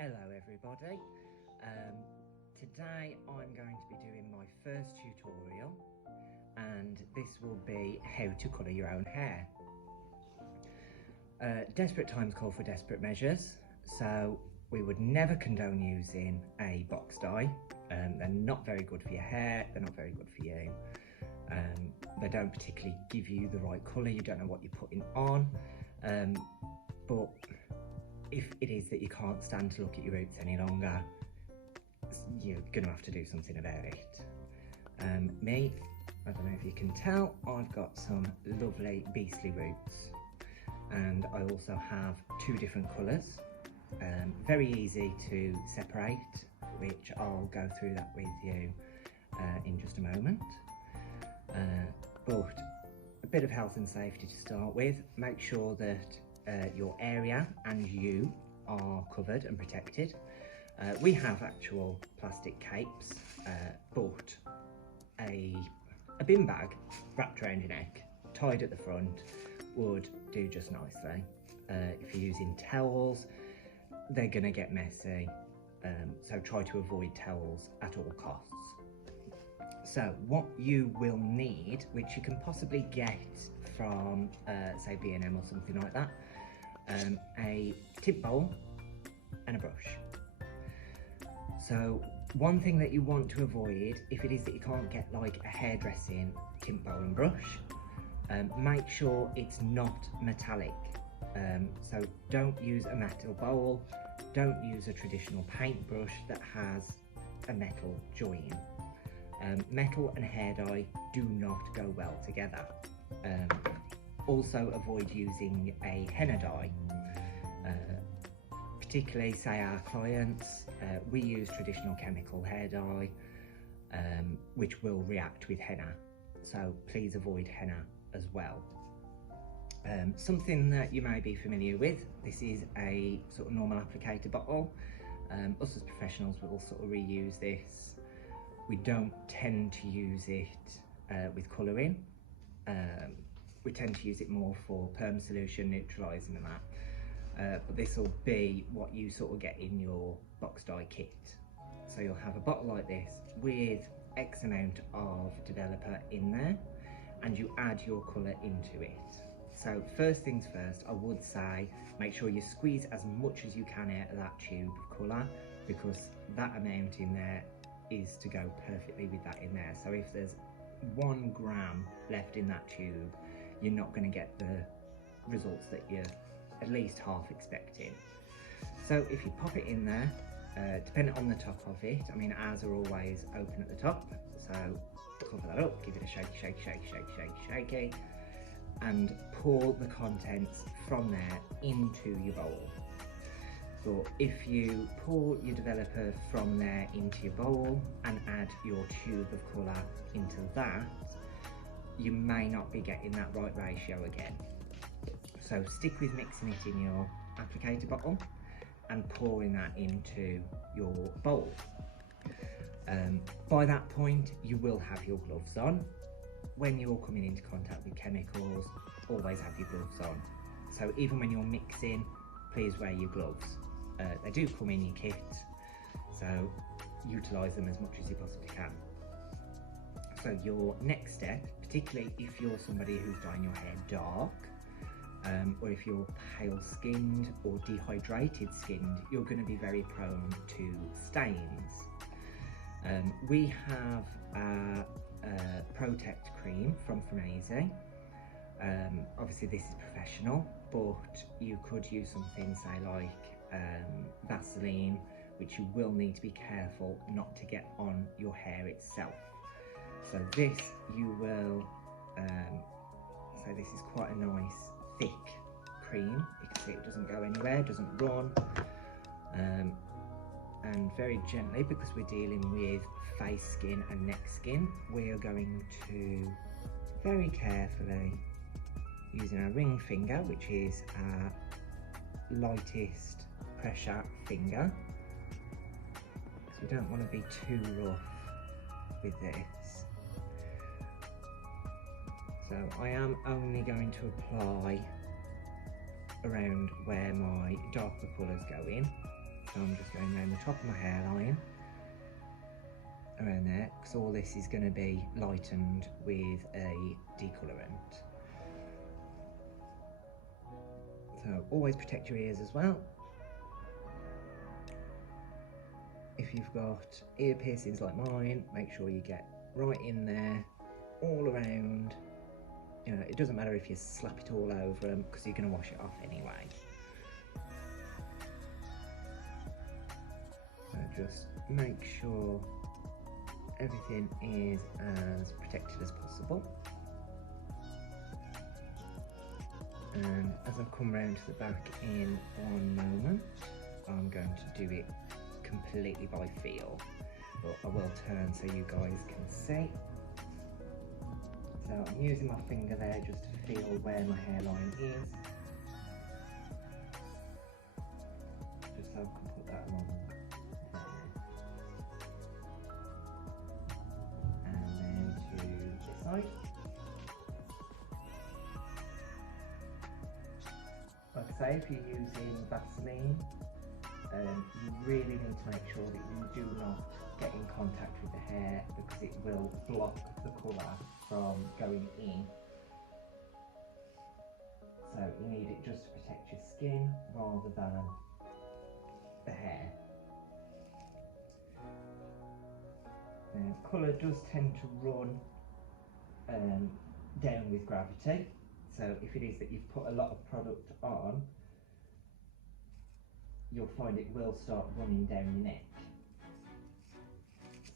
Hello everybody, today I'm going to be doing my first tutorial and this will be how to colour your own hair. Desperate times call for desperate measures, so we would never condone using a box dye. They're not very good for your hair, they're not very good for you. They don't particularly give you the right colour, you don't know what you're putting on, but if it is that you can't stand to look at your roots any longer, you're going to have to do something about it. Me, I don't know if you can tell, I've got some lovely beastly roots, and I also have two different colours, very easy to separate, which I'll go through that with you in just a moment. But a bit of health and safety to start with. Make sure that your area and you are covered and protected. We have actual plastic capes, but a bin bag wrapped around your neck, tied at the front, would do just nicely. If you're using towels, they're gonna get messy, so try to avoid towels at all costs. So what you will need, which you can possibly get from say B&M or something like that, a tint bowl and a brush. So one thing that you want to avoid, if it is that you can't get like a hairdressing tint bowl and brush, make sure it's not metallic. So don't use a metal bowl, don't use a traditional paintbrush that has a metal join. Metal and hair dye do not go well together. Also avoid using a henna dye. Particularly, say our clients, we use traditional chemical hair dye, which will react with henna. So please avoid henna as well. Something that you may be familiar with, this is a sort of normal applicator bottle. Us as professionals will sort of reuse this. We don't tend to use it with colouring. We tend to use it more for perm solution, neutralising and that. But this will be what you sort of get in your box dye kit. So you'll have a bottle like this with X amount of developer in there, and you add your colour into it. So first things first, I would say make sure you squeeze as much as you can out of that tube of colour, because that amount in there is to go perfectly with that in there. So if there's 1 gram left in that tube, you're not going to get the results that you're at least half expecting. So if you pop it in there, depending on the top of it, I mean ours are always open at the top, so cover that up, give it a shaky, and pour the contents from there into your bowl. But if you pour your developer from there into your bowl and add your tube of colour into that, you may not be getting that right ratio again. So stick with mixing it in your applicator bottle and pouring that into your bowl. By that point, you will have your gloves on. When you're coming into contact with chemicals, always have your gloves on. So even when you're mixing, please wear your gloves. They do come in your kit, so utilise them as much as you possibly can. So your next step, particularly if you're somebody who's dyeing your hair dark, or if you're pale skinned or dehydrated skinned, you're going to be very prone to stains. We have a Protect cream from Easy. Obviously this is professional, but you could use something say like Vaseline, which you will need to be careful not to get on your hair itself. So this you will, so this is quite a nice thick cream. You can see it doesn't go anywhere, doesn't run, and very gently, because we're dealing with face skin and neck skin, we are going to very carefully, using our ring finger, which is our lightest pressure finger, because we don't want to be too rough with this. So I am only going to apply around where my darker colours go in. So So I'm just going around the top of my hairline, around there, because all this is going to be lightened with a decolorant. So always protect your ears as well. If you've got ear piercings like mine, make sure you get right in there, all around. You know, it doesn't matter if you slap it all over them, because you're going to wash it off anyway. So just make sure everything is as protected as possible. And as I come round to the back in one moment, I'm going to do it completely by feel, but I will turn so you guys can see. So I'm using my finger there just to feel where my hairline is, just so I can put that along there. And then to this side. Like I say, if you're using Vaseline, you really need to make sure that you do not get in contact with the hair, because it will block the colour from going in. So you need it just to protect your skin rather than the hair. Now, colour does tend to run down with gravity. So if it is that you've put a lot of product on, you'll find it will start running down your neck.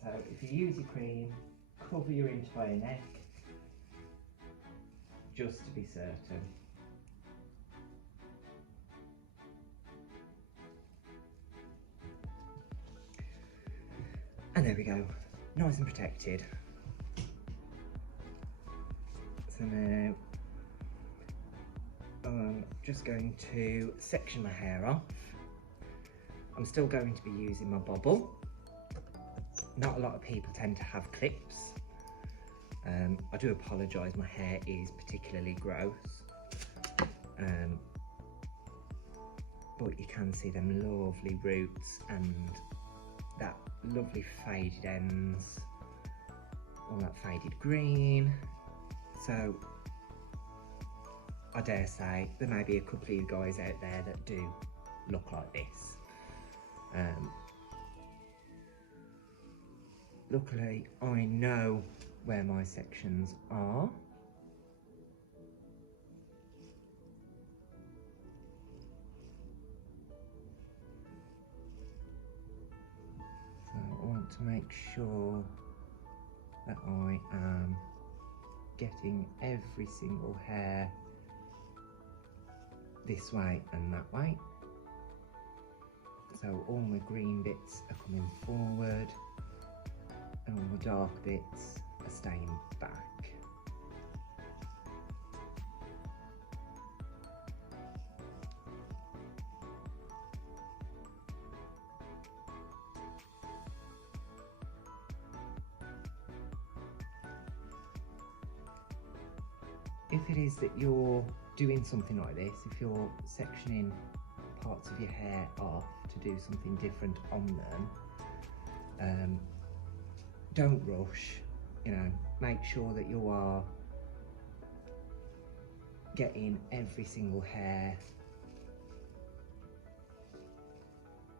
So if you use your cream, cover your entire neck, just to be certain. And there we go, nice and protected. So now I'm just going to section my hair off. I'm still going to be using my bobble. Not a lot of people tend to have clips. I do apologise, my hair is particularly gross. But you can see them lovely roots and that lovely faded ends, all that faded green. So I dare say there may be a couple of you guys out there that do look like this. Luckily, I know where my sections are. So I want to make sure that I am getting every single hair this way and that way. So all my green bits are coming forward and all the dark bits are staying back. If it is that you're doing something like this, if you're sectioning parts of your hair off to do something different on them, don't rush, you know, make sure that you are getting every single hair,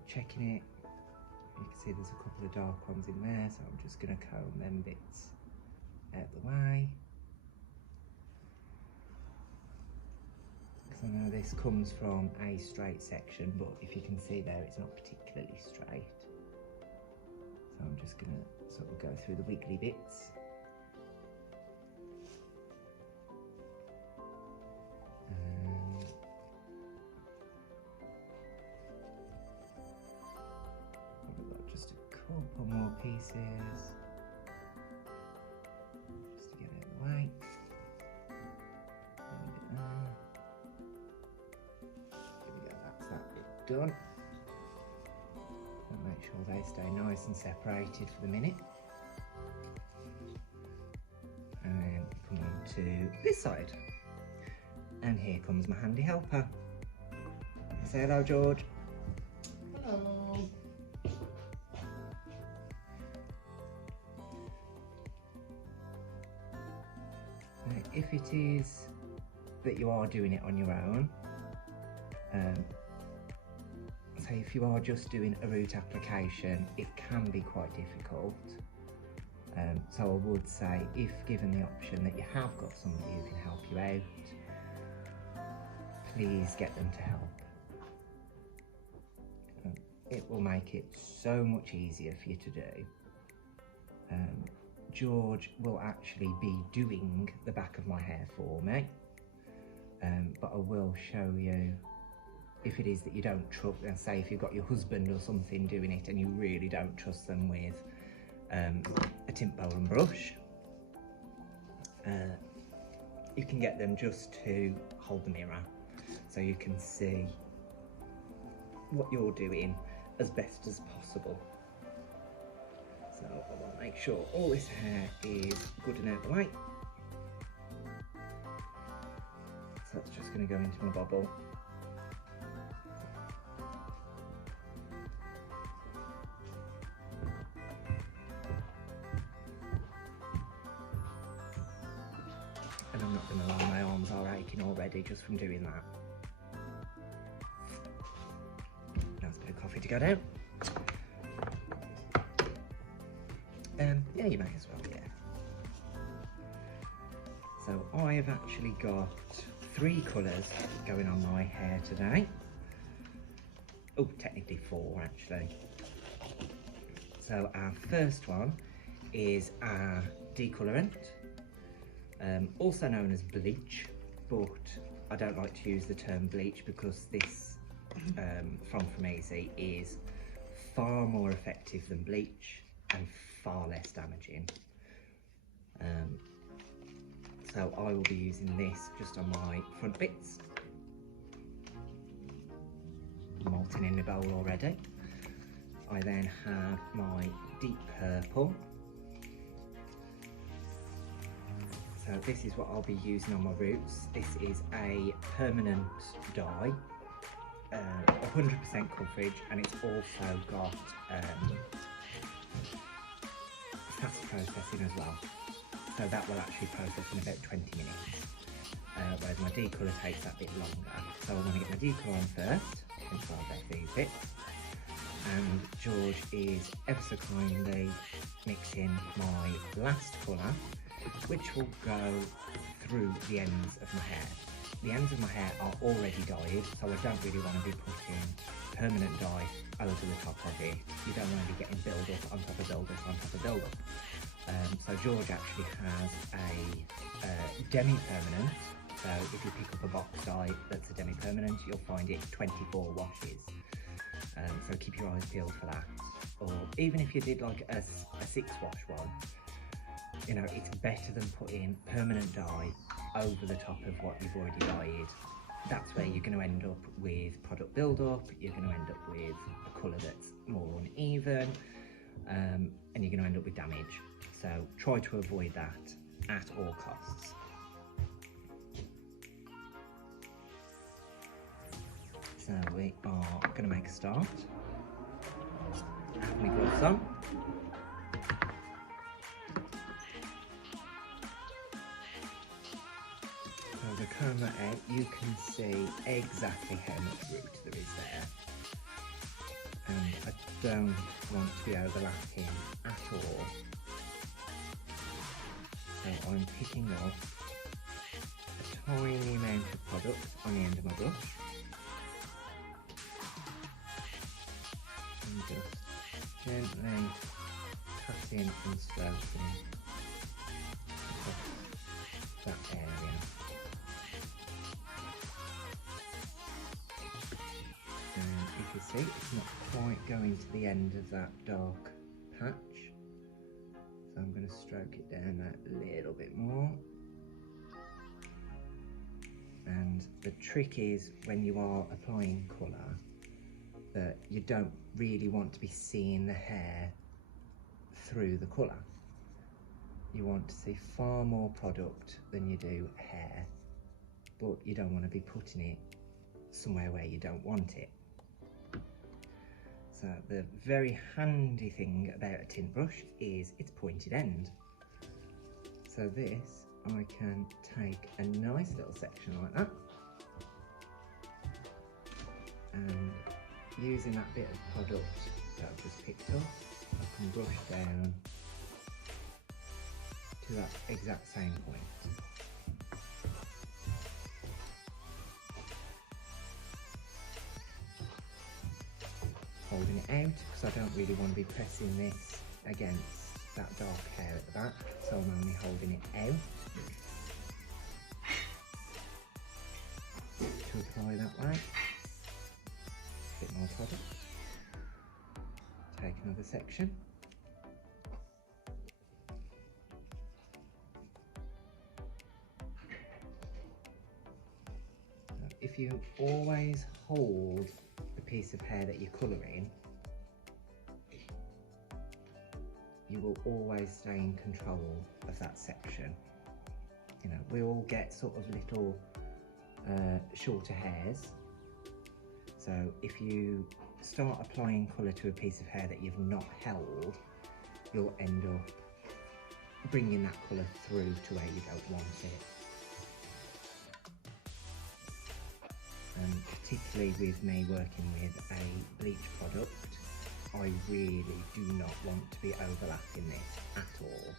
checking it. You can see there's a couple of dark ones in there, so I'm just going to comb them bits out the way. Because I know this comes from a straight section, but if you can see there, it's not particularly straight. So I'm just going to sort of go through the wiggly bits. Probably got just a couple more pieces, just to get it out of the way. There we go, that's that bit done. Make sure they stay nice and separated for the minute. And then come on to this side. And here comes my handy helper. Say hello, George. Hello. if it is that you are doing it on your own, so if you are just doing a root application, it can be quite difficult. So I would say, if given the option that you have got somebody who can help you out, please get them to help. It will make it so much easier for you to do. George will actually be doing the back of my hair for me, but I will show you, if it is that you don't trust, say if you've got your husband or something doing it and you really don't trust them with a tint bowl and brush, you can get them just to hold the mirror so you can see what you're doing as best as possible. So I want to make sure all this hair is good and out of the way. So that's just going to go into my bobble. And I'm not going to lie, my arms are aching already just from doing that. Nice bit of coffee to go down. Yeah, you may as well, yeah. So I have actually got 3 colours going on my hair today. Oh, technically 4 actually. So our first one is our decolorant, also known as bleach, but I don't like to use the term bleach because this from Easy is far more effective than bleach and far less damaging. So I will be using this just on my front bits. Molten in the bowl already. I then have my deep purple. So this is what I'll be using on my roots. This is a permanent dye, 100% coverage, and it's also got fast processing as well. So that will actually process in about 20 minutes, whereas my decolour takes that bit longer. So I'm going to get my decolour on first, since I'll bet these bits. And George is ever so kindly mixing my last colour, which will go through the ends of my hair. The ends of my hair are already dyed, so I don't really want to be putting permanent dye over the top of it. You don't want to be getting build-up on top of build-up on top of build-up. So George actually has a demi-permanent. So if you pick up a box dye that's a demi-permanent, you'll find it 24 washes. So keep your eyes peeled for that. Or even if you did like a 6-wash one, you know, it's better than putting permanent dye over the top of what you've already dyed. That's where you're going to end up with product build-up, you're going to end up with a colour that's more uneven, and you're going to end up with damage. So try to avoid that at all costs. So we are going to make a start. Have my gloves on. So the camera out, you can see exactly how much root there is there. And I don't want to be overlapping at all. So I'm picking up a tiny amount of product on the end of my brush. And just gently patting and stroking across that area. And you can see it's not quite going to the end of that dark patch. So I'm going to stroke it down a little bit more. And the trick is, when you are applying colour, that you don't really want to be seeing the hair through the colour. You want to see far more product than you do hair, but you don't want to be putting it somewhere where you don't want it. So the very handy thing about a tint brush is its pointed end. So this I can take a nice little section like that, and using that bit of product that I've just picked up, I can brush down to that exact same point. Holding it out because I don't really want to be pressing this against that dark hair at the back, so I'm only holding it out to apply that way. A bit more product. Take another section. If you always hold the piece of hair that you're colouring, you will always stay in control of that section. You know, we all get sort of little shorter hairs, so if you start applying colour to a piece of hair that you've not held, you'll end up bringing that colour through to where you don't want it. And particularly with me working with a bleach product, I really do not want to be overlapping this at all.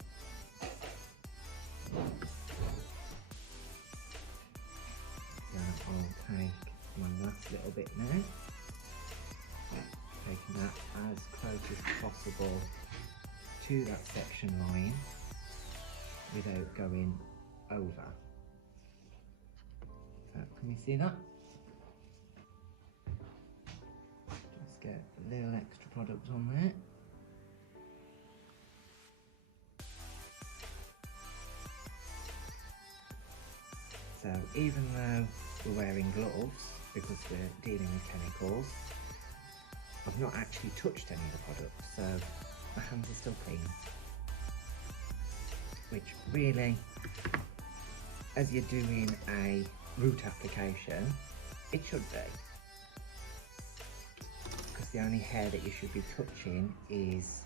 So I'll take my last little bit now, taking that as close as possible to that section line without going over. So can you see that? Just get a little extra product on there. So even though we're wearing gloves because we're dealing with chemicals, I've not actually touched any of the products, so my hands are still clean. Which really, as you're doing a root application, it should be. Because the only hair that you should be touching is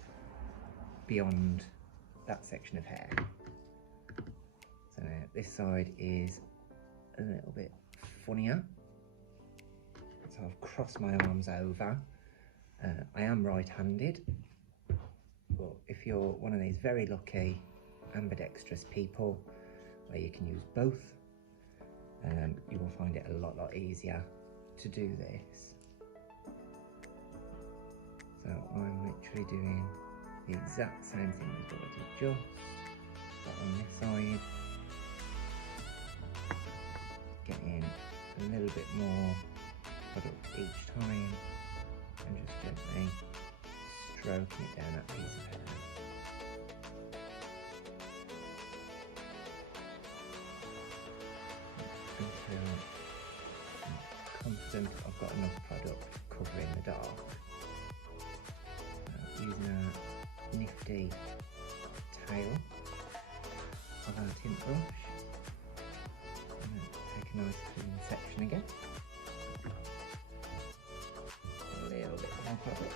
beyond that section of hair. So now this side is a little bit funnier. So I've crossed my arms over. I am right-handed, but if you're one of these very lucky ambidextrous people where you can use both, you will find it a lot easier to do this. So I'm literally doing the exact same thing as what I did just, but on this side, getting a little bit more product each time and just gently stroking it down that piece of hair. Until I'm confident I've got enough product covering the dark. Using a nifty tail of our tint brush, and take a nice clean section again. A little bit more product.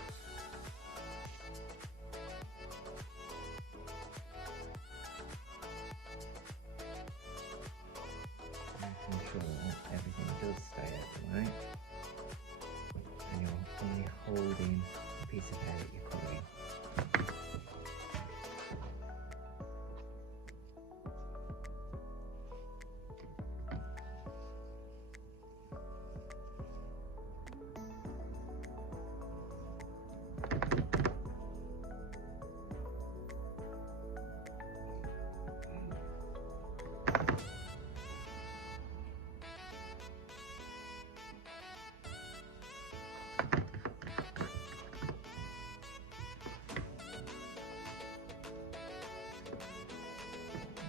Making sure everything does stay out the way, and you're only holding a piece of hair that you're colouring.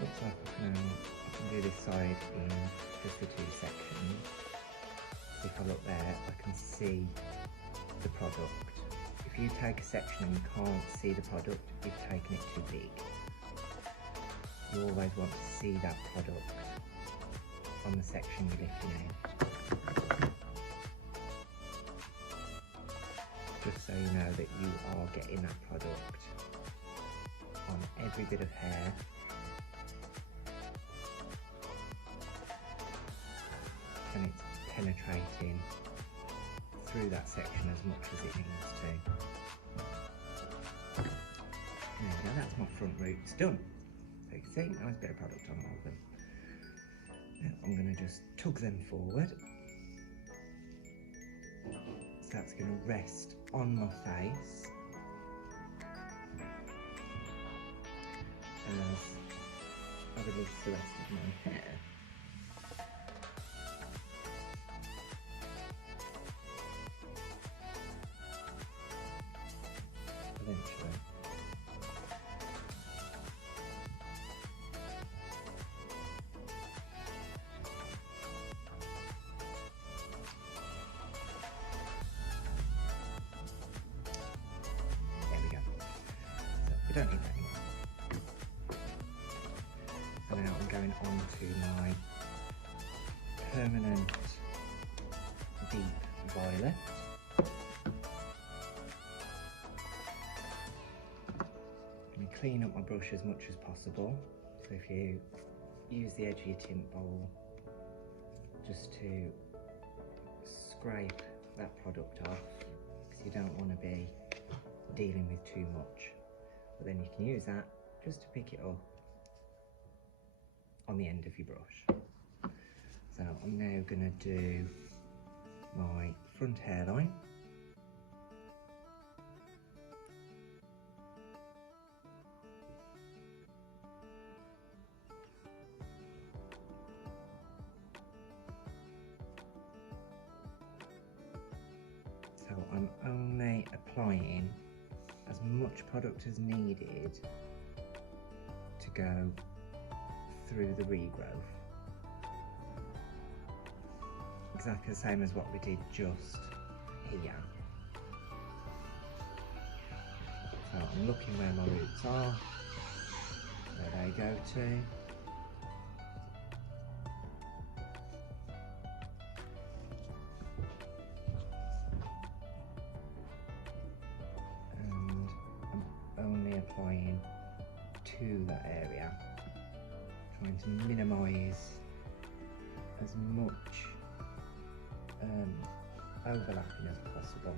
Looks like I can do this side in just the two sections. So if I look there, I can see the product. If you take a section and you can't see the product, you've taken it too big. You always want to see that product on the section you're lifting out. Just so you know that you are getting that product on every bit of hair and it's penetrating through that section as much as it needs to. There we go, that's my front roots done. So you can see, nice bit of product on all of them. Now I'm going to just tug them forward. So that's going to rest on my face. As I release the rest of my hair. Eventually. There we go. So we don't need that anymore. And now I'm going on to my permanent deep violet. Clean up my brush as much as possible. So if you use the edge of your tint bowl just to scrape that product off, because you don't want to be dealing with too much. But then you can use that just to pick it up on the end of your brush. So I'm now going to do my front hairline. So I'm only applying as much product as needed to go through the regrowth. Exactly the same as what we did just here. So I'm looking where my roots are, where they go to. Applying to that area, trying to minimise as much overlapping as possible.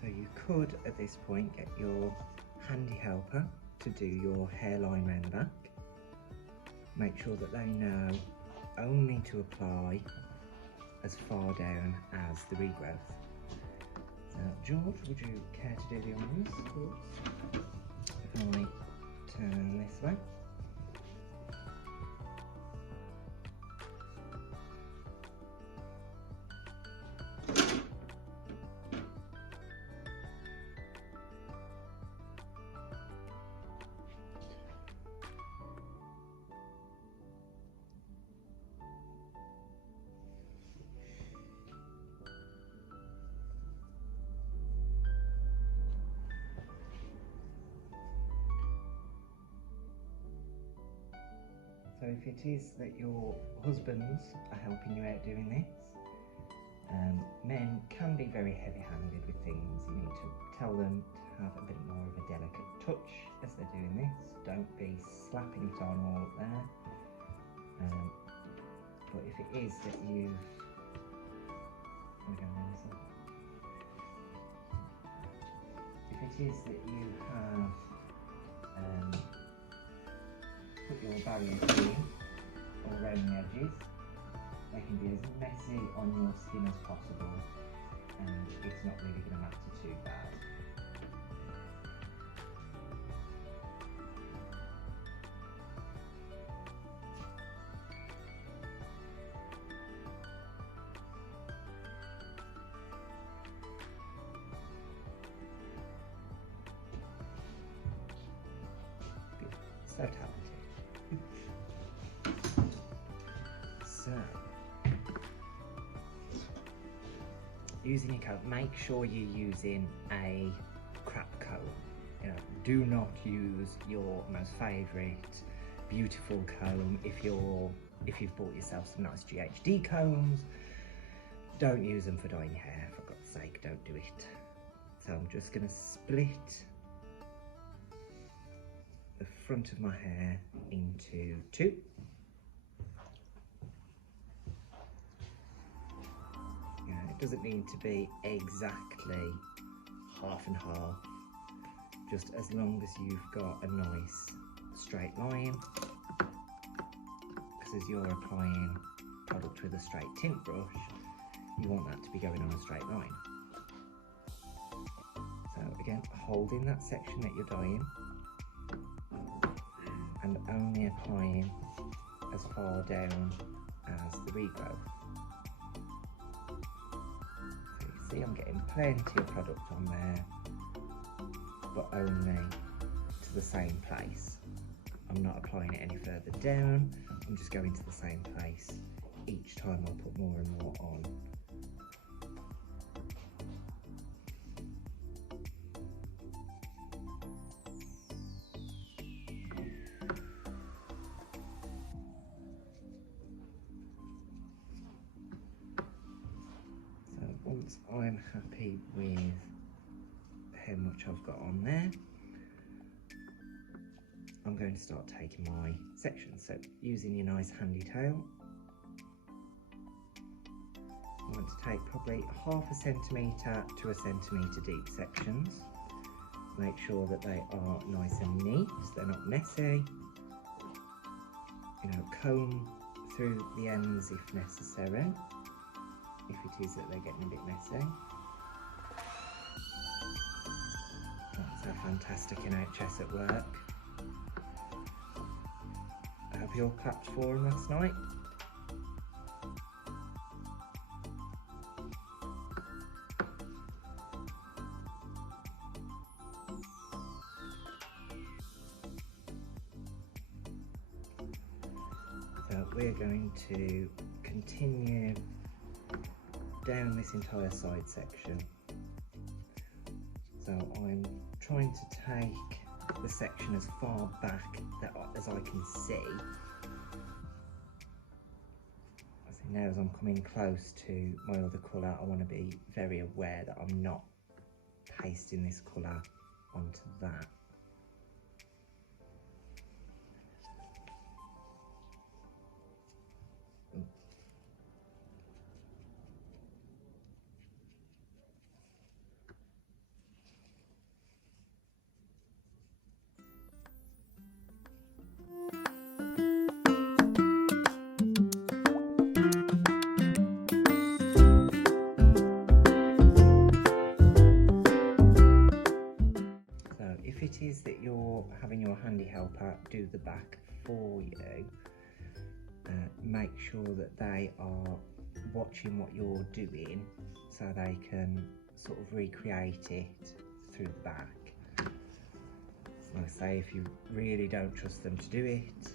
So you could, at this point, get your handy helper to do your hairline round the back. Make sure that they know only to apply as far down as the regrowth. So George, would you care to do the honours? If I turn this way. So if it is that your husbands are helping you out doing this, men can be very heavy-handed with things. You need to tell them to have a bit more of a delicate touch as they're doing this. Don't be slapping it on all up there. But if it is that you've... If it is that you have put your barrier cream all around the edges, they can be as messy on your skin as possible, and it's not really going to matter too bad. Good. So talented. So, using your comb, make sure you're using a crap comb. You know, do not use your most favourite beautiful comb. If you've bought yourself some nice GHD combs, don't use them for dyeing your hair, for God's sake, don't do it. So I'm just going to split the front of my hair into two. It doesn't need to be exactly half and half, just as long as you've got a nice straight line, because as you're applying product with a straight tint brush, you want that to be going on a straight line. So again, holding that section that you're dyeing and only applying as far down as the regrowth. See, I'm getting plenty of product on there, but only to the same place. I'm not applying it any further down, I'm just going to the same place each time I put more and more on. Once I'm happy with how much I've got on there, I'm going to start taking my sections. So using your nice handy tail, I'm going to take probably 0.5 centimetre to 1 centimetre deep sections. Make sure that they are nice and neat, they're not messy. You know, comb through the ends if necessary, if it is that they're getting a bit messy. That's a fantastic NHS at work. I hope you all clapped for them last night. So we're going to continue down this entire side section. So I'm trying to take the section as far back as I can see. I think now as I'm coming close to my other colour, I want to be very aware that I'm not pasting this colour onto that. If it is that you're having your handy helper do the back for you, make sure that they are watching what you're doing so they can sort of recreate it through the back. Like I say, if you really don't trust them to do it,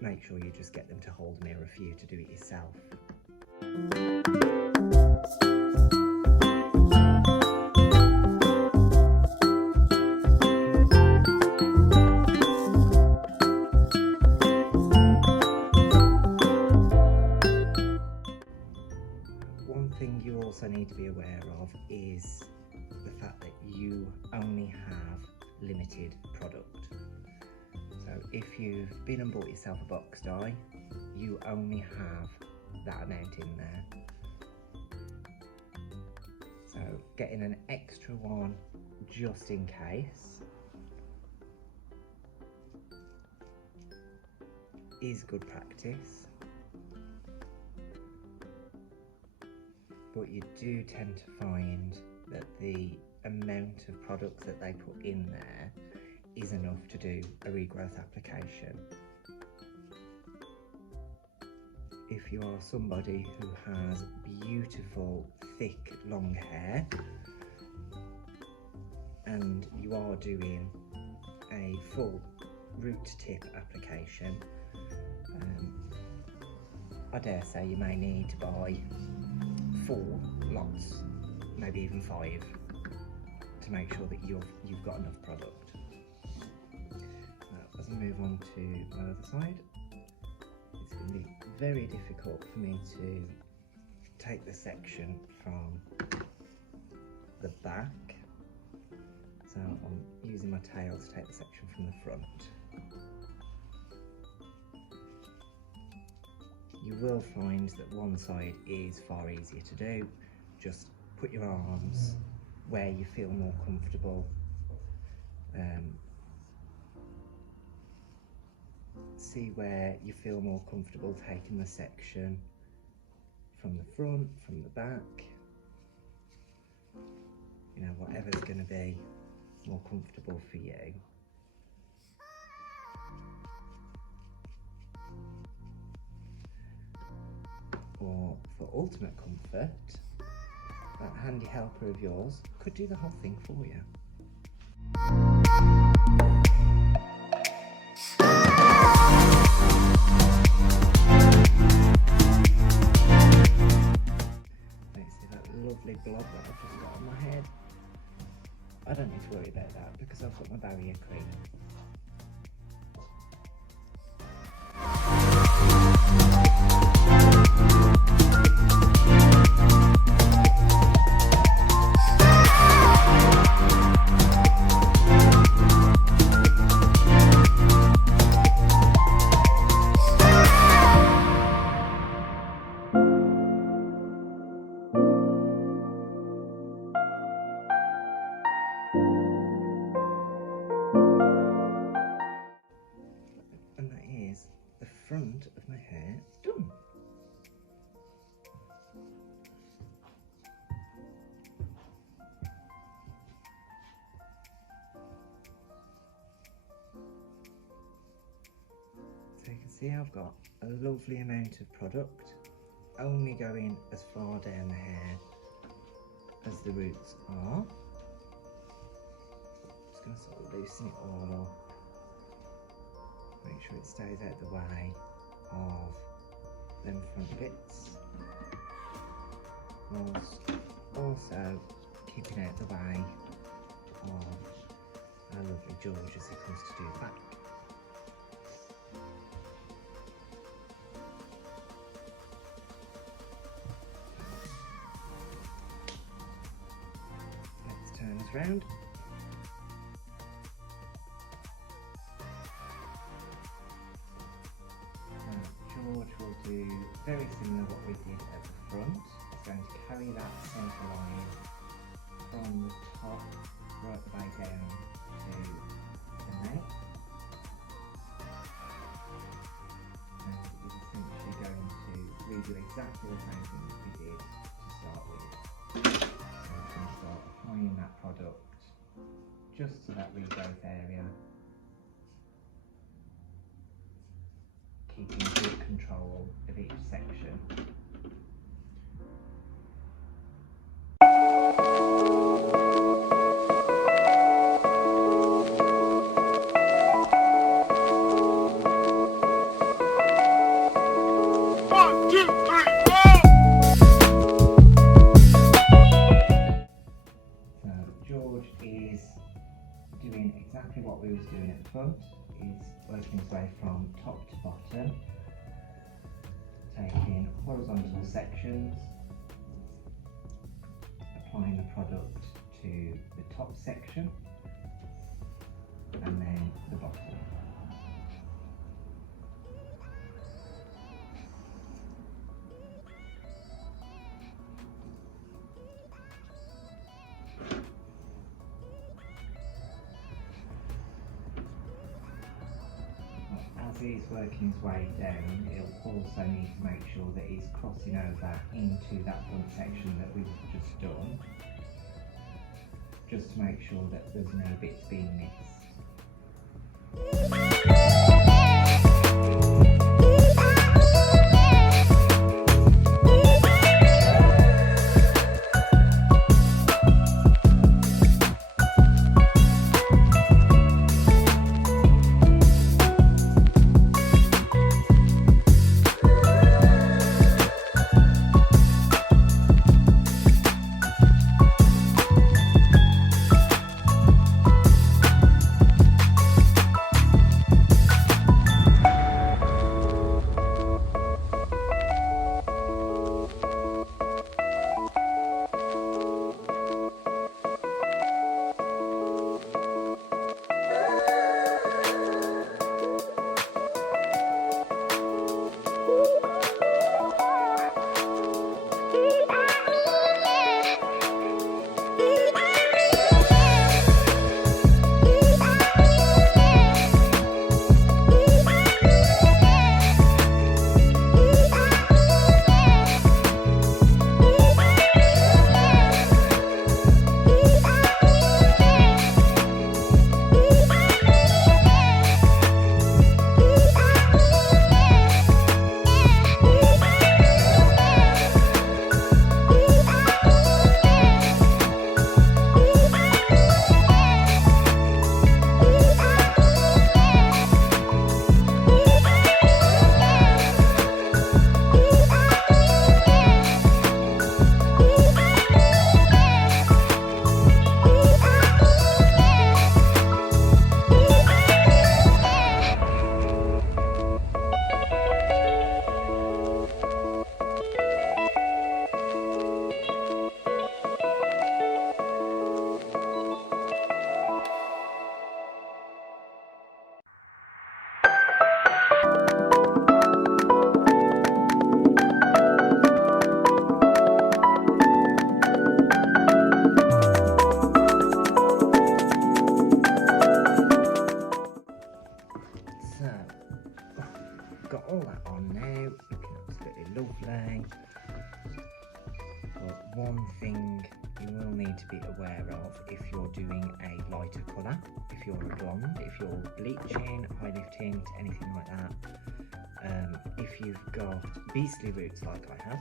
make sure you just get them to hold a mirror for you to do it yourself. One thing you also need to be aware of is the fact that you only have limited product. So if you've been and bought yourself a box dye, you only have that amount in there. So getting an extra one just in case is good practice. But you do tend to find that the amount of product that they put in there is enough to do a regrowth application. If you are somebody who has beautiful, thick, long hair and you are doing a full root tip application, I dare say you may need to buy 4 lots, maybe even 5, to make sure that you've got enough product. As I move on to my other side, it's going to be very difficult for me to take the section from the back, so I'm using my tail to take the section from the front. You will find that one side is far easier to do. Just put your arms where you feel more comfortable. See where you feel more comfortable taking the section from the front, from the back. You know, whatever's going to be more comfortable for you. Or for ultimate comfort, that handy helper of yours could do the whole thing for you. See that lovely blob that I've just got on my head? I don't need to worry about that because I've got my barrier cream. Front of my hair done. So you can see I've got a lovely amount of product, only going as far down the hair as the roots are. Just going to sort of loosen it all up. Make sure it stays out the way of them front bits, whilst also keeping out the way of our lovely George as he comes to do back. Let's turn this round. George will do very similar what we did at the front. He's going to carry that centre line from the top right the way down to the neck. And he's essentially going to redo exactly the same thing that we did to start with. So we're going to start applying that product just to that regrowth area, keeping good control of each section. One, two, three, go! So George is doing exactly what we was doing at the front. He's working his way from top to bottom, taking horizontal sections, applying the product to the top section and then the bottom. As he's working his way down, he'll also need to make sure that he's crossing over into that front section that we've just done, just to make sure that there's no bits being missed. So, got all that on now, looking absolutely lovely. But one thing you will need to be aware of if you're doing a lighter colour, if you're a blonde, if you're bleaching, high lift tint, anything like that, if you've got beastly roots like I have,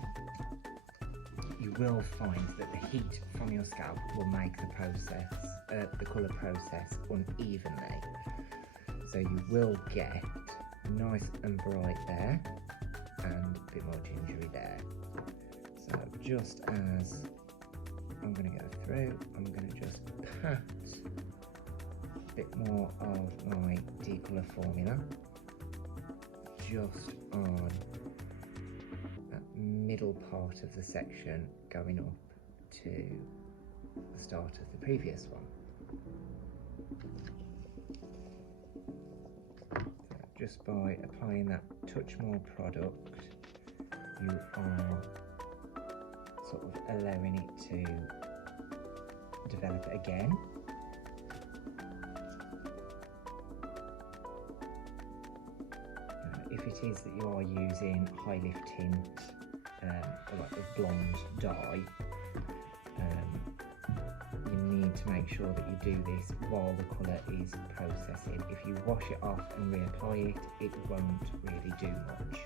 you will find that the heat from your scalp will make the process, the colour process unevenly. So you will get nice and bright there and a bit more gingery there. So just as I'm going to go through, I'm going to just pat a bit more of my decolour formula just on that middle part of the section going up to the start of the previous one. So just by applying that touch more product, you are sort of allowing it to develop again. If it is that you are using high lift tint, or like a blonde dye, you need to make sure that you do this while the colour is processing. If you wash it off and reapply it, it won't really do much.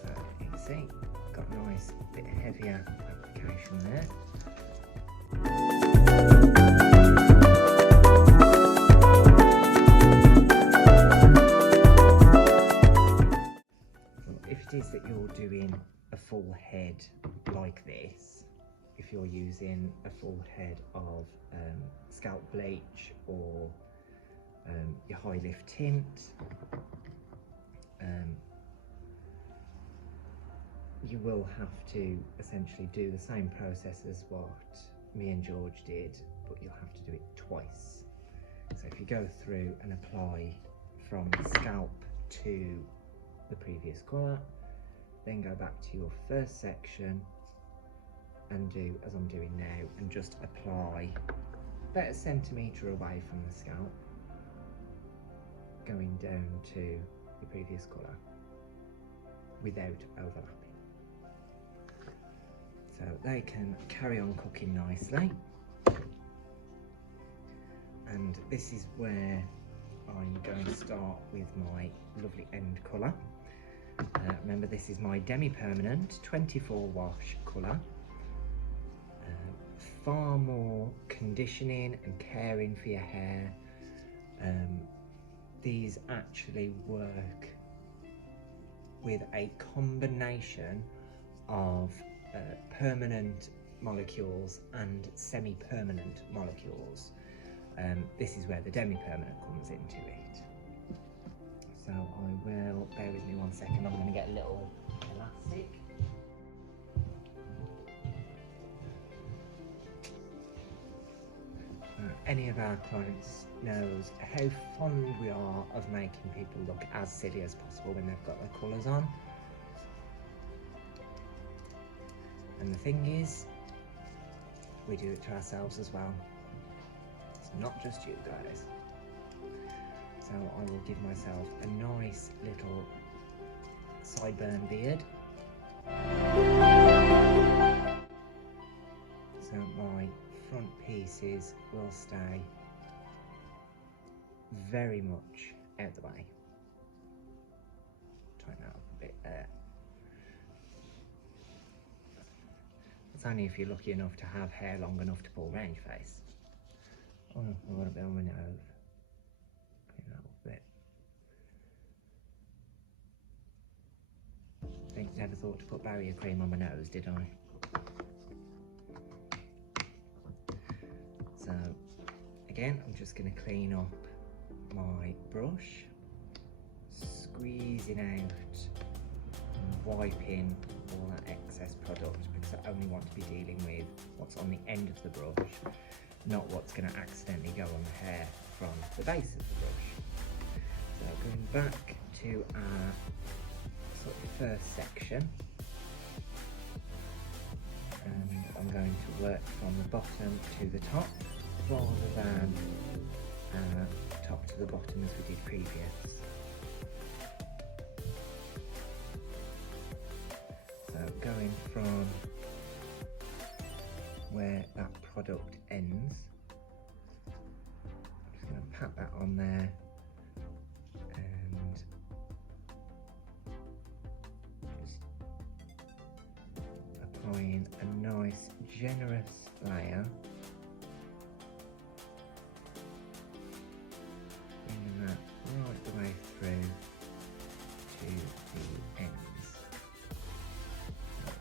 So you can see, got a nice bit heavier application there. If it is that you're doing a full head like this, if you're using a full head of scalp bleach or your high lift tint, you will have to essentially do the same process as what me and George did, but you'll have to do it twice. So if you go through and apply from the scalp to the previous colour, then go back to your first section and do as I'm doing now, and just apply about a centimetre away from the scalp, going down to the previous colour without overlapping. So they can carry on cooking nicely, and this is where I'm going to start with my lovely end colour. Remember, this is my demi-permanent 24 wash colour. Far more conditioning and caring for your hair. These actually work with a combination of permanent molecules and semi-permanent molecules. This is where the demi-permanent comes into it. So I will, bear with me 1 second, I'm going to get a little elastic. Any of our clients knows how fond we are of making people look as silly as possible when they've got their colours on. And the thing is, we do it to ourselves as well. It's not just you guys. So I will give myself a nice little sideburn beard. So my front pieces will stay very much out the way. Tighten that up a bit there. It's only if you're lucky enough to have hair long enough to pull round your face. Oh, I've got a bit on my nose. Clean that up a bit. Never thought to put barrier cream on my nose, did I? So, again, I'm just going to clean up my brush, squeezing out and wiping all that excess product, because I only want to be dealing with what's on the end of the brush, not what's going to accidentally go on the hair from the base of the brush. So going back to our sort of first section, and I'm going to work from the bottom to the top rather than top to the bottom as we did previous. So going from where that product ends, I'm just going to pat that on there and just applying a nice generous layer, bringing that right the way through to the ends.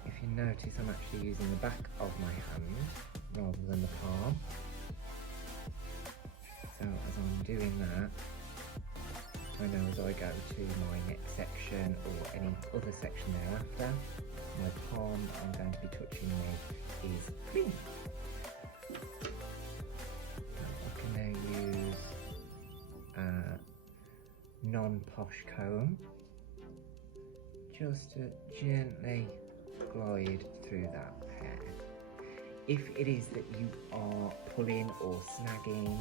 If you notice, I'm actually using the back of my hand rather than the palm. So as I'm doing that, I know as I go to my next section or any other section thereafter, my palm that I'm going to be touching with is clean. So I can now use a non-posh comb just to gently glide through that hair. If it is that you are pulling or snagging,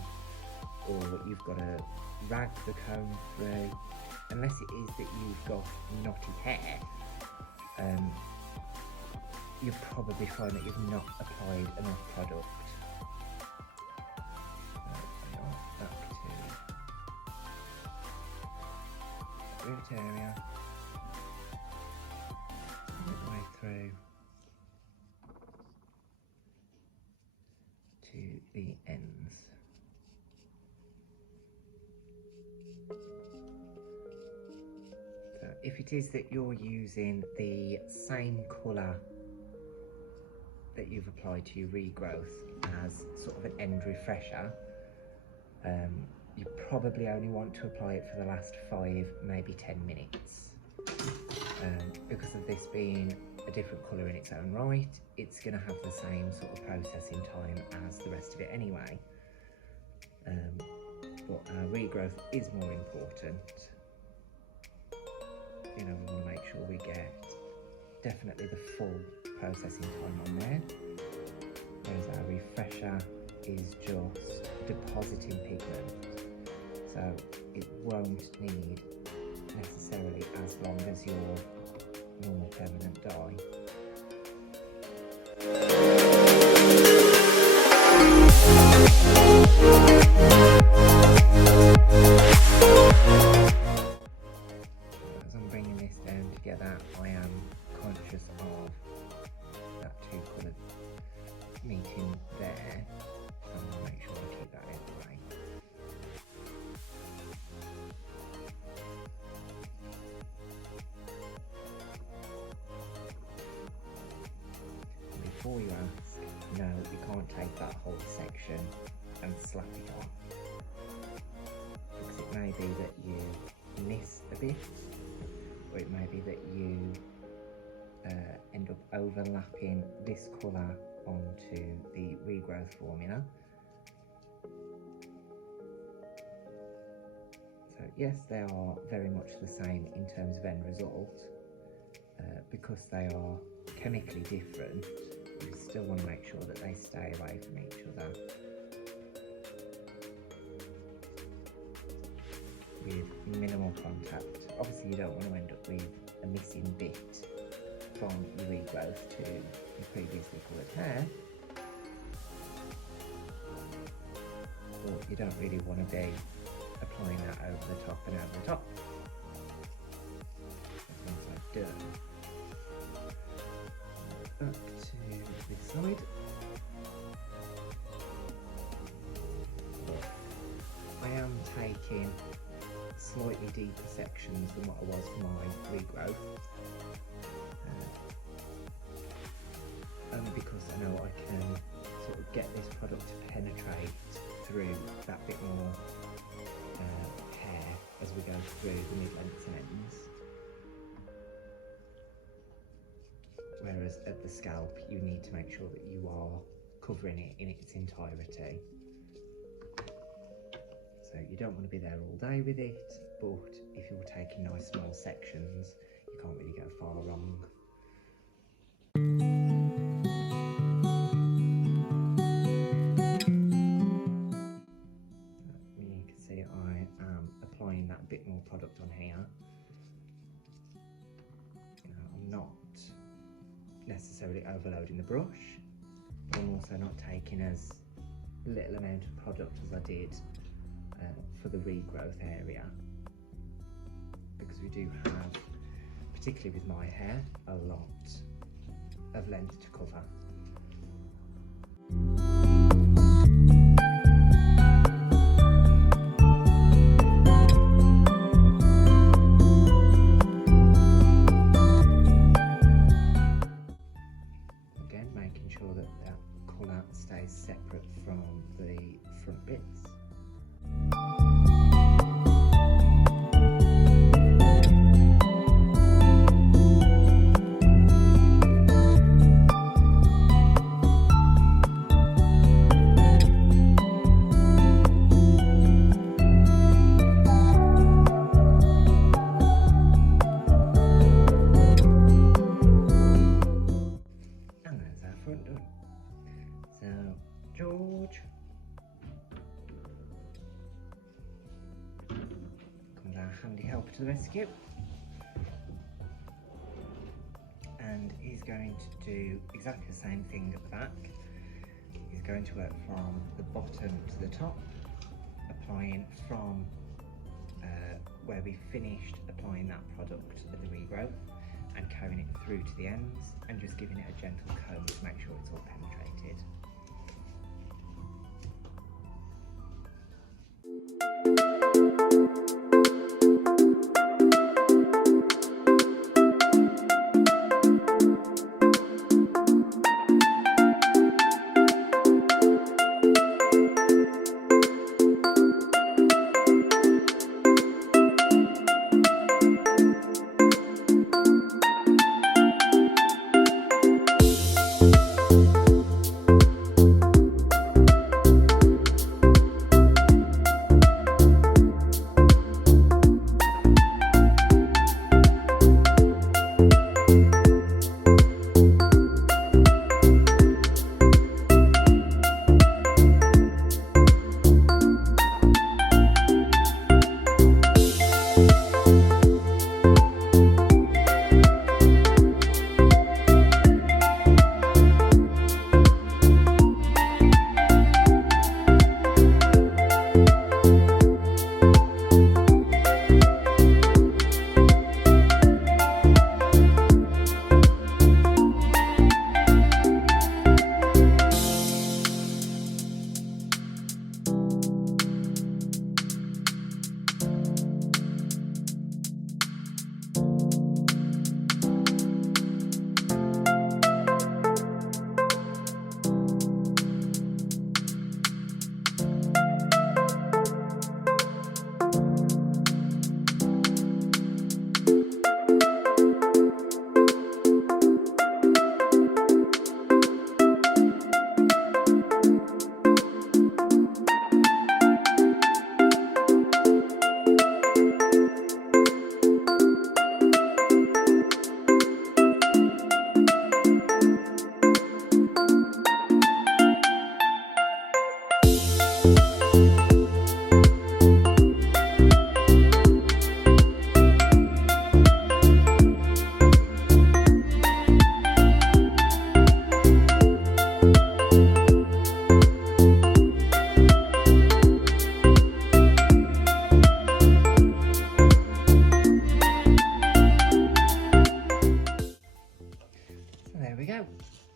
or you've got to rag the comb through, unless it is that you've got knotty hair, you'll probably find that you've not applied enough product. Back to root area, right the way through to the ends. So if it is that you're using the same colour that you've applied to your regrowth as sort of an end refresher, you probably only want to apply it for the last 5, maybe 10 minutes. Because of this being a different colour in its own right, it's going to have the same sort of processing time as the rest of it anyway. But our regrowth is more important. You know, we want to make sure we get definitely the full processing time on there, whereas our refresher is just depositing pigment, so it won't need necessarily as long as your normal permanent dye. As I'm bringing this down together, I am conscious of that 2 colours meeting there, so I'm going to make sure I keep that out of the way. Before you ask, no, you can't take that whole section and slap it on, because it may be that you miss a bit, or it may be that you end up overlapping this colour onto the regrowth formula. So yes, they are very much the same in terms of end result. Because they are chemically different, you still want to make sure that they stay away from each other. With minimal contact. Obviously you don't want to end up with a missing bit from your regrowth to your previously coloured hair, but you don't really want to be applying that over the top and over the top. That's once I've done. Back to this side. I am taking slightly deeper sections than what I was for my regrowth, only because I know I can sort of get this product to penetrate through that bit more hair as we go through the mid-lengths and ends. Whereas at the scalp, you need to make sure that you are covering it in its entirety. So you don't want to be there all day with it, but if you're taking nice small sections, you can't really go far wrong. Let me product on here. I'm not necessarily overloading the brush, but I'm also not taking as little amount of product as I did for the regrowth area, because we do have, particularly with my hair, a lot of length to cover. Again, making sure that that colour stays separate from the front bits. So, George comes our handy helper to the rescue, and he's going to do exactly the same thing at the back. He's going to work from the bottom to the top, applying from where we finished applying that product of the regrowth, and carrying it through to the ends, and just giving it a gentle comb to make sure it's all penetrated.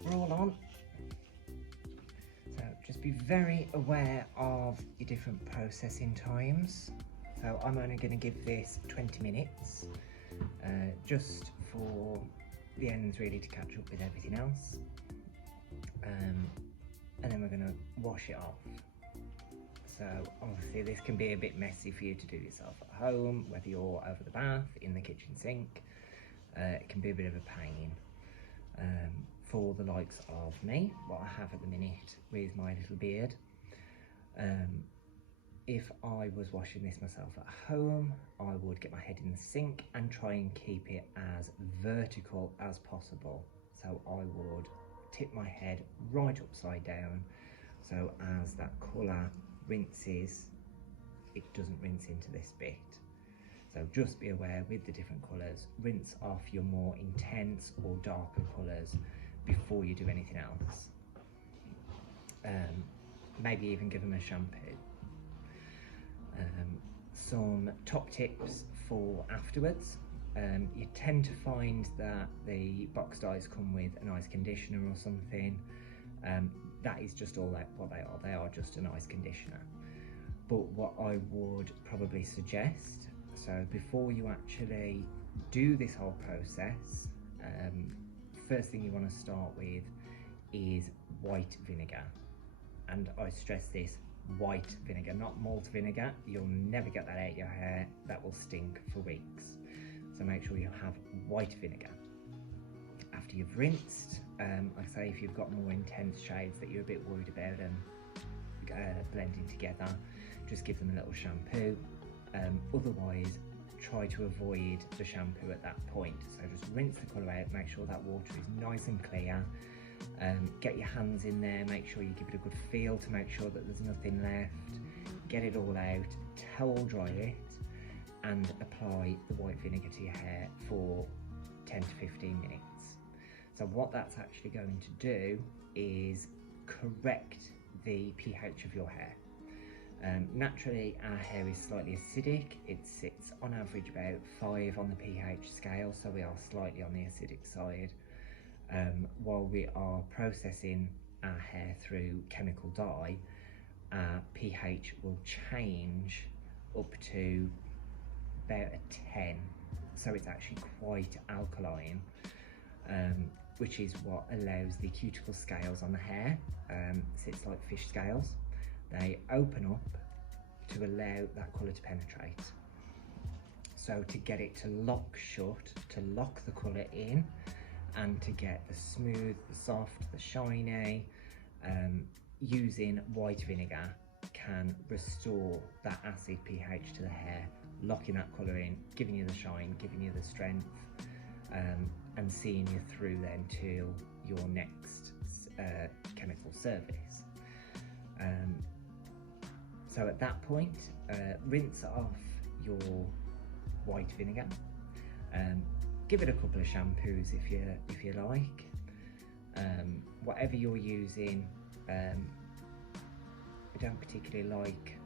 We're all on. So just be very aware of your different processing times. So I'm only going to give this 20 minutes, just for the ends really to catch up with everything else. And then we're going to wash it off. So obviously this can be a bit messy for you to do yourself at home, whether you're over the bath, in the kitchen sink. It can be a bit of a pain. For the likes of me, what I have at the minute with my little beard. If I was washing this myself at home, I would get my head in the sink and try and keep it as vertical as possible. So I would tip my head right upside down, so as that colour rinses, it doesn't rinse into this bit. So just be aware with the different colours, rinse off your more intense or darker colours before you do anything else. Maybe even give them a shampoo. Some top tips for afterwards. You tend to find that the box dyes come with a nice conditioner or something. That is just all what they are. They are just a nice conditioner. But what I would probably suggest, so before you actually do this whole process, first thing you want to start with is white vinegar. And I stress this, white vinegar, not malt vinegar. You'll never get that out of your hair. That will stink for weeks. So make sure you have white vinegar. After you've rinsed, like I say, if you've got more intense shades that you're a bit worried about them blending together, just give them a little shampoo. Otherwise, try to avoid the shampoo at that point. So just rinse the colour out, make sure that water is nice and clear. Get your hands in there, make sure you give it a good feel to make sure that there's nothing left. Get it all out, towel dry it, and apply the white vinegar to your hair for 10 to 15 minutes. So what that's actually going to do is correct the pH of your hair. Naturally, our hair is slightly acidic. It sits on average about 5 on the pH scale, so we are slightly on the acidic side. While we are processing our hair through chemical dye, our pH will change up to about a 10, so it's actually quite alkaline, which is what allows the cuticle scales on the hair, sits like fish scales, they open up to allow that colour to penetrate. So to get it to lock shut, to lock the colour in, and to get the smooth, the soft, the shiny, using white vinegar can restore that acid pH to the hair, locking that colour in, giving you the shine, giving you the strength, and seeing you through then till your next chemical service. So at that point, rinse off your white vinegar. Give it a couple of shampoos if you like. Whatever you're using, I don't particularly like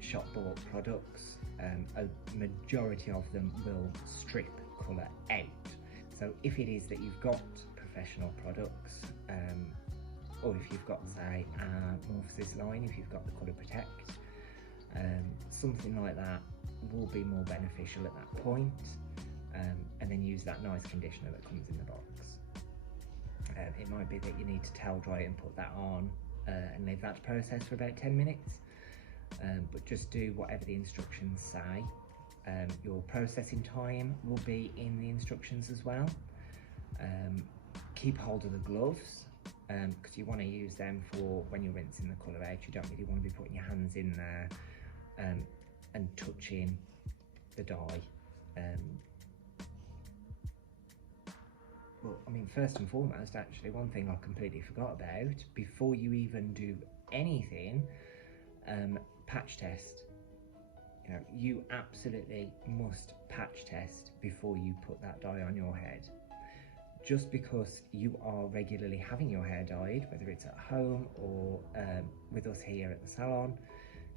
shop bought products. A majority of them will strip colour out. So if it is that you've got professional products, or if you've got, say, a Morphosis line, if you've got the Colour Protect, something like that will be more beneficial at that point. And then use that nice conditioner that comes in the box. It might be that you need to towel dry it and put that on and leave that to process for about 10 minutes. But just do whatever the instructions say. Your processing time will be in the instructions as well. Keep hold of the gloves because you want to use them for when you're rinsing the colour out. You don't really want to be putting your hands in there and touching the dye. Well, I mean, first and foremost, actually, one thing I completely forgot about, before you even do anything, patch test. You know, you absolutely must patch test before you put that dye on your head. Just because you are regularly having your hair dyed, whether it's at home or with us here at the salon,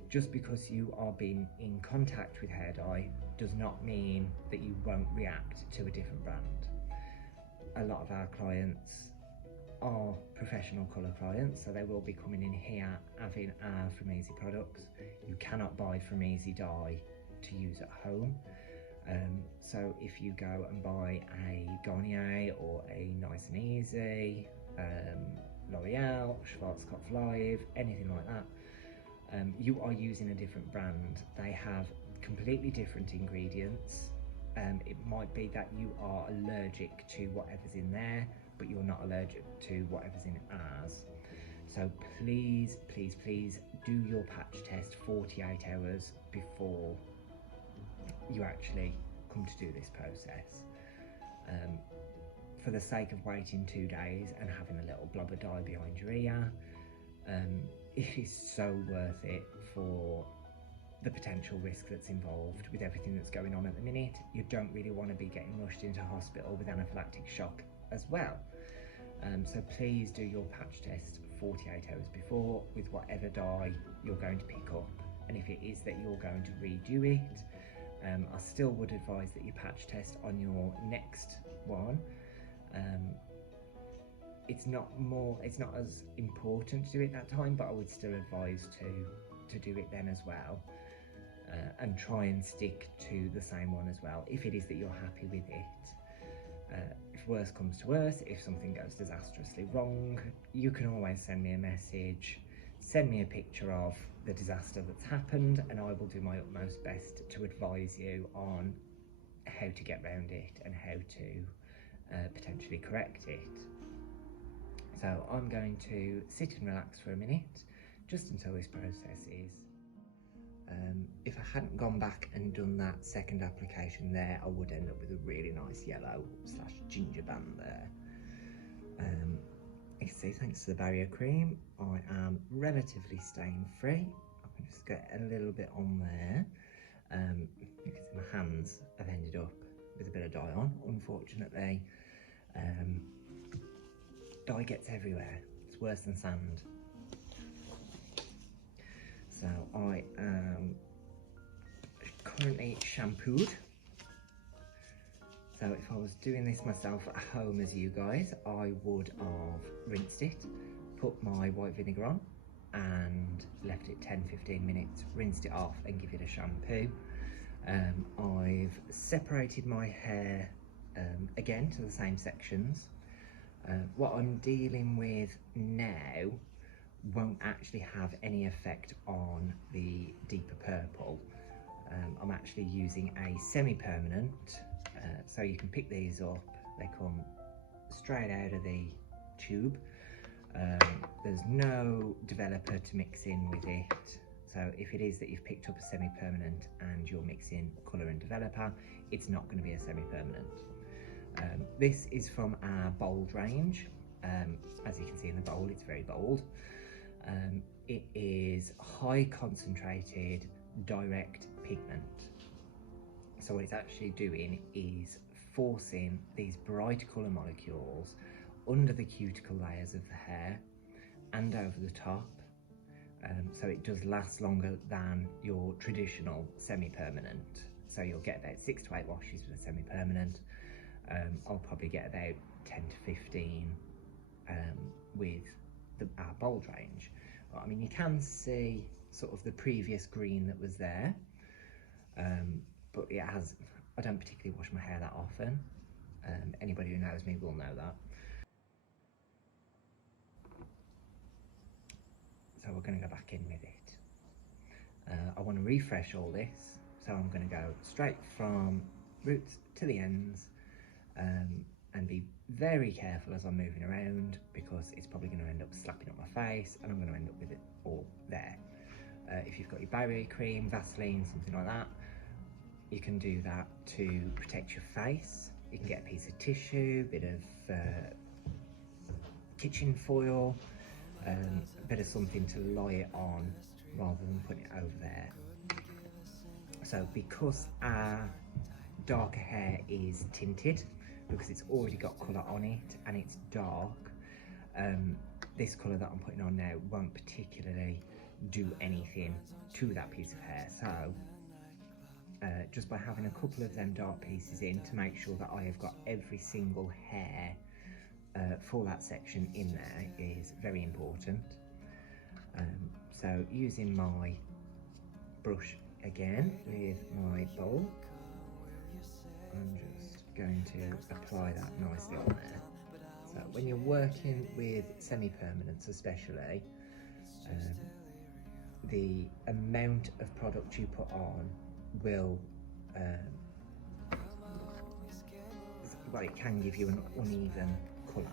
just because you are being in contact with hair dye does not mean that you won't react to a different brand. A lot of our clients are professional colour clients, so they will be coming in here having our From Easy products. You cannot buy From Easy dye to use at home. So if you go and buy a Garnier or a Nice and Easy, L'Oreal, Schwarzkopf Live, anything like that, you are using a different brand. They have completely different ingredients. It might be that you are allergic to whatever's in there, but you're not allergic to whatever's in ours. So please, please, please do your patch test 48 hours before you actually come to do this process. For the sake of waiting 2 days and having a little blob of dye behind your ear, it is so worth it for the potential risk that's involved with everything that's going on at the minute. You don't really want to be getting rushed into hospital with anaphylactic shock as well. So please do your patch test 48 hours before with whatever dye you're going to pick up. And if it is that you're going to redo it, I still would advise that you patch test on your next one. It's not as important to do it that time, but I would still advise to do it then as well, and try and stick to the same one as well if it is that you're happy with it. If worse comes to worse, if something goes disastrously wrong, you can always send me a message, send me a picture of the disaster that's happened, and I will do my utmost best to advise you on how to get around it and how to potentially correct it. So I'm going to sit and relax for a minute, just until this process is. If I hadn't gone back and done that second application there, I would end up with a really nice yellow / ginger band there. You can see, thanks to the barrier cream, I am relatively stain free. I can just get a little bit on there. You can see my hands have ended up with a bit of dye on, unfortunately. Dye gets everywhere, it's worse than sand. So I am currently shampooed. So if I was doing this myself at home as you guys, I would have rinsed it, put my white vinegar on and left it 10-15 minutes, rinsed it off and give it a shampoo. I've separated my hair again to the same sections. What I'm dealing with now won't actually have any effect on the deeper purple. I'm actually using a semi-permanent, so you can pick these up, they come straight out of the tube. There's no developer to mix in with it, so if it is that you've picked up a semi-permanent and you're mixing colour and developer, it's not going to be a semi-permanent. This is from our bold range. As you can see in the bowl, it's very bold. It is high concentrated direct pigment. So what it's actually doing is forcing these bright colour molecules under the cuticle layers of the hair and over the top. So it does last longer than your traditional semi-permanent. So you'll get about 6 to 8 washes with a semi-permanent. I'll probably get about 10 to 15 with our bold range. But, I mean, you can see sort of the previous green that was there, but it has, I don't particularly wash my hair that often. Anybody who knows me will know that. So we're going to go back in with it. I want to refresh all this, so I'm going to go straight from roots to the ends, and be very careful as I'm moving around, because it's probably going to end up slapping up my face and I'm going to end up with it all there. If you've got your barrier cream, Vaseline, something like that, you can do that to protect your face. You can get a piece of tissue, a bit of kitchen foil, a bit of something to lie it on rather than putting it over there. So because our darker hair is tinted, because it's already got colour on it and it's dark, this colour that I'm putting on now won't particularly do anything to that piece of hair. So just by having a couple of them dark pieces in to make sure that I have got every single hair for that section in there is very important. So using my brush again with my bowl, I'm just going to apply that nicely on there. So when you're working with semi-permanents especially, the amount of product you put on will, well, it can give you an uneven colour.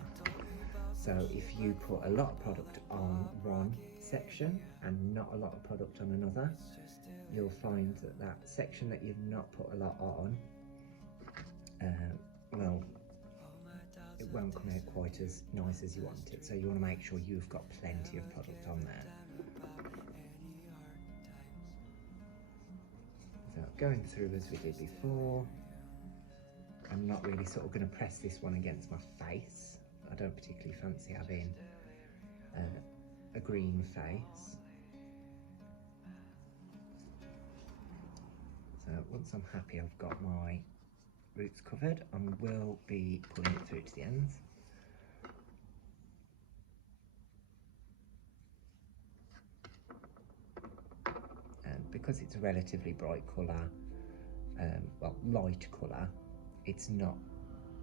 So if you put a lot of product on one section and not a lot of product on another, you'll find that that section that you've not put a lot on, well, it won't come out quite as nice as you want it. So you want to make sure you've got plenty of product on there. going through as we did before. I'm not really sort of going to press this one against my face. I don't particularly fancy having a green face. So once I'm happy I've got my roots covered, I will be pulling it through to the ends. And because it's a relatively bright colour, well, light colour, it's not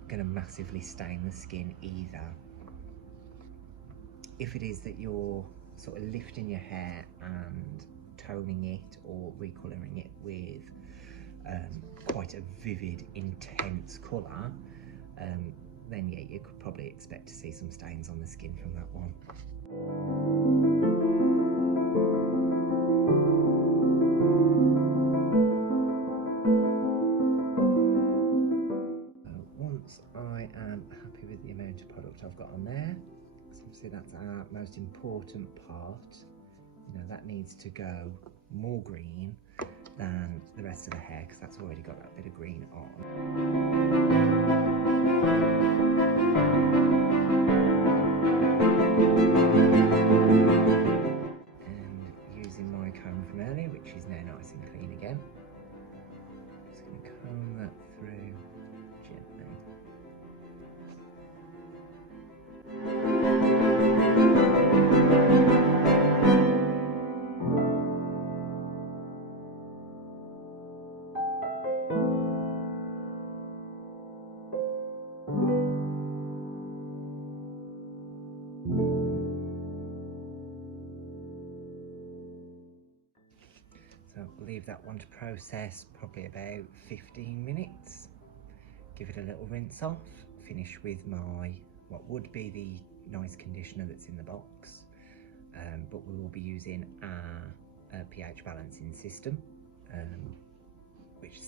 going to massively stain the skin either. If it is that you're sort of lifting your hair and toning it or recolouring it with quite a vivid, intense colour, then yeah, you could probably expect to see some stains on the skin from that one. Once I am happy with the amount of product I've got on there, so obviously that's our most important part, you know, that needs to go more green than the rest of the hair because that's already got that bit of green on. And using my comb from earlier, which is now nice and clean again, just going to comb that through gently. So we'll leave that one to process probably about 15 minutes. Give it a little rinse off, finish with my, what would be the nice conditioner that's in the box, but we will be using our pH balancing system, which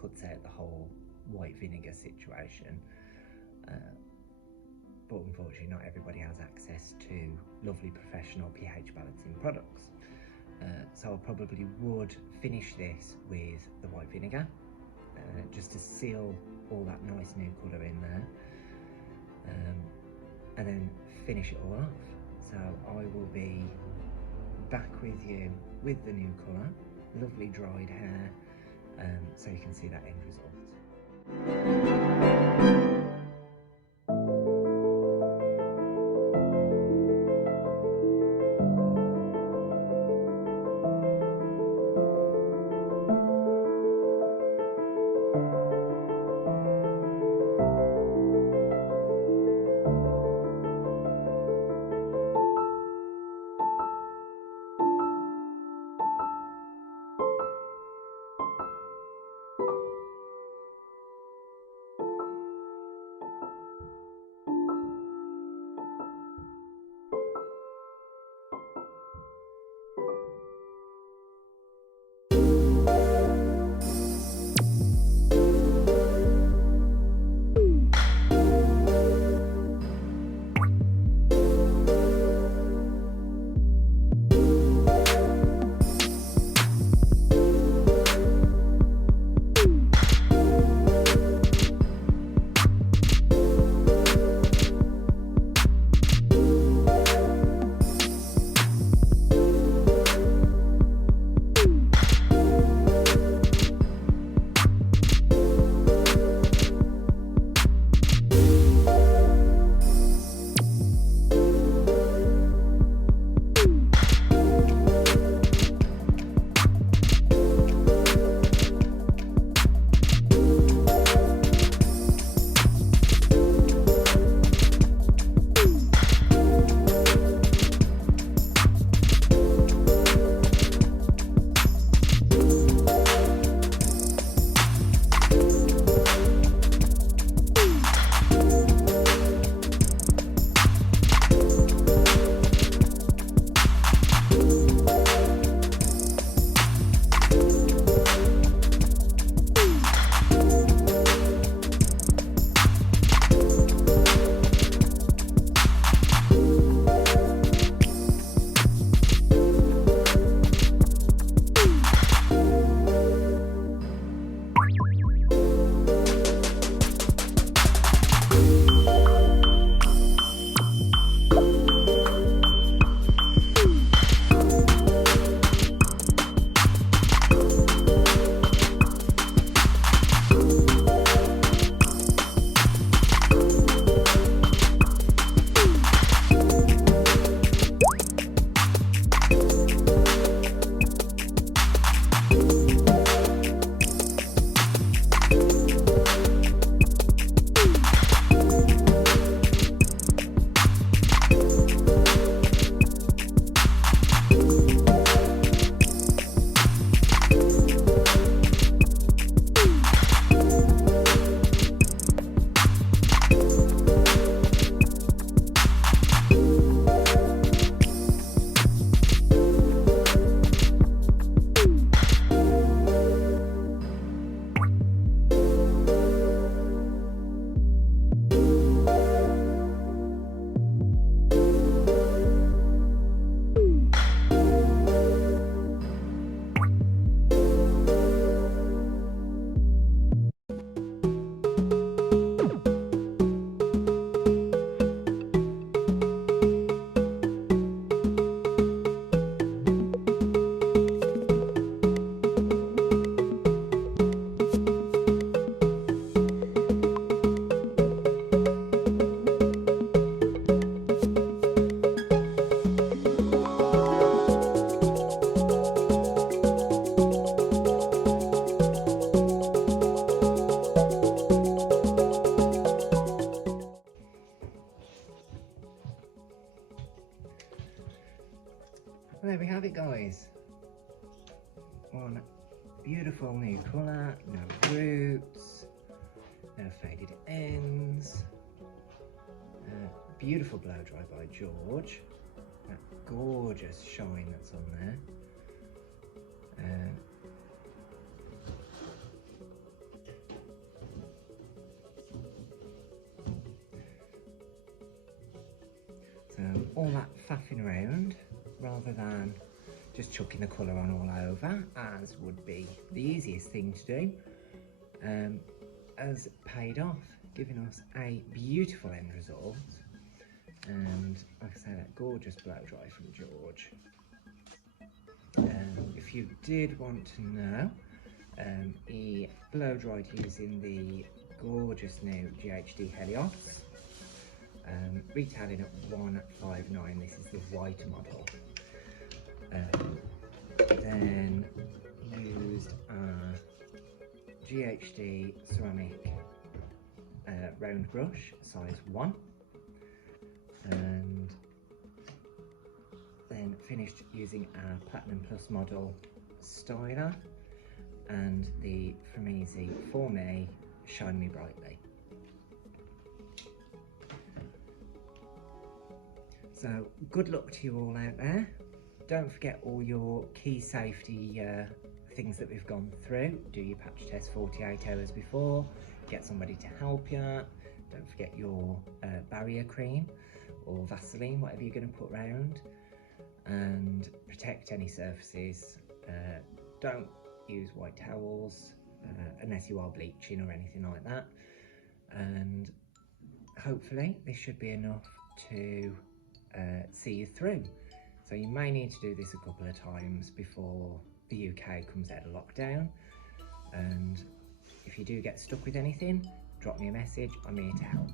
cuts out the whole white vinegar situation. But unfortunately not everybody has access to lovely professional pH balancing products. So I probably would finish this with the white vinegar, just to seal all that nice new colour in there, and then finish it all off. So I will be back with you with the new colour, lovely dried hair, so you can see that end result. is one beautiful new colour, no roots, no faded ends. Beautiful blow dry by George. That gorgeous shine that's on there. So all that faffing around, rather than just chucking the colour on all over, as would be the easiest thing to do, has paid off, giving us a beautiful end result. And like I say, that gorgeous blow dry from George. If you did want to know, he blow dried using the gorgeous new GHD Helios, retailing at $159. This is the white model. Then used a GHD ceramic round brush, size 1, and then finished using our Platinum Plus model styler and the From Easy For Me Shine Me Brightly. So good luck to you all out there. Don't forget all your key safety things that we've gone through. Do your patch test 48 hours before, get somebody to help you. Don't forget your barrier cream or Vaseline, whatever you're going to put round, and protect any surfaces. Don't use white towels unless you are bleaching or anything like that, and hopefully this should be enough to see you through. So you may need to do this a couple of times before the UK comes out of lockdown, and if you do get stuck with anything, drop me a message. I'm here to help.